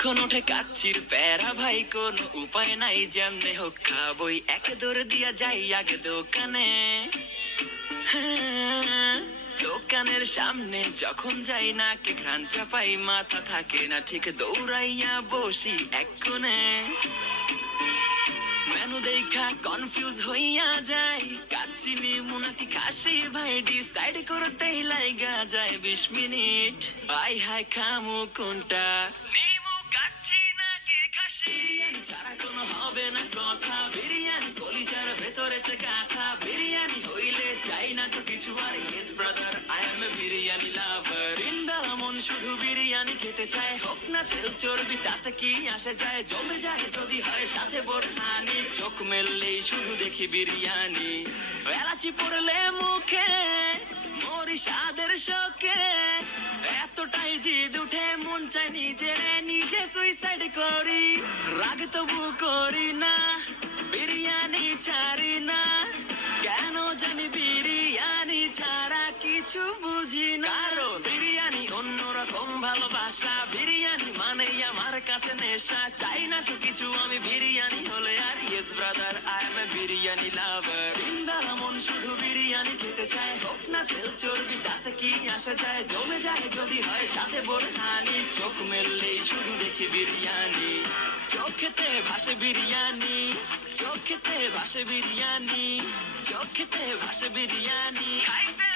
যখন ওঠে কাচ্চির প্যারা ভাই কোনো উপায় নাই, যেমনে হোক খাবই, একে দৌড় দিয়া যাই আগে দোকানে। হ্যাঁ, দোকানের সামনে যখন যাই না কে ঘ্রাণটা পাই, মাথা থাকে না ঠিক, দৌড়াইয়া বসি এক কোণে। মেনু দেখা কনফিউজ হইয়া যাই, কাচ্চি নিমু নাকি খাসি ভাই ডিসাইড করতেই লাইগা যায় 20 মিনিট। আই হাই খামু কোনটা, নিমু কাচ্চি নাকি খাসি? বিরিয়ানি ছাড়া কোনো হবে না কথা, বিরিয়ানি কলিজার ভেতরে গাথা, বিরিয়ানি হইলে চাই না তো কিছু আর। Yes brother, I M A biryani লাভার। দিনবেলা মন শুধু বিরিয়ানি খেতে চায়, হোক না তেল চর্বি তাতে কি আসে যায়, জমে যায় যদি হয় সাথে বোরহানি। চোখ মেললেই শুধু দেখি বিরিয়ানি, এলাচি পড়লে মুখে মরি স্বাদের শোকে। এতটাই জিদ উঠে মন চাই নিজে সুইসাইড করি, রাগ তবু করি না, বিরিয়ানি ছাড়ি না। কেন জানি বিরিয়ানি ছাড়া কিছু বুঝি না, কারণ বিরিয়ানি অন্যরকম ভালোবাসা, বিরিয়ানি মানেই আমার কাছে নেশা। চাই না তো কিছু আমি বিরিয়ানি হলে আর। Yes brother, I M A biryani লাভার। দিনবেলা মন শুধু বিরিয়ানি খেতে চায়, হোক না তেল চর্বি তাতে কি আসে যায়, জমে যায় যদি হয় সাথে বোরহানি। চোখ মেললেই শুধু দেখি বিরিয়ানি, চোখেতে ভাসে বিরিয়ানি, চোখেতে ভাসে বিরিয়ানি, চোখেতে ভাসে বিরিয়ানি। খাইতে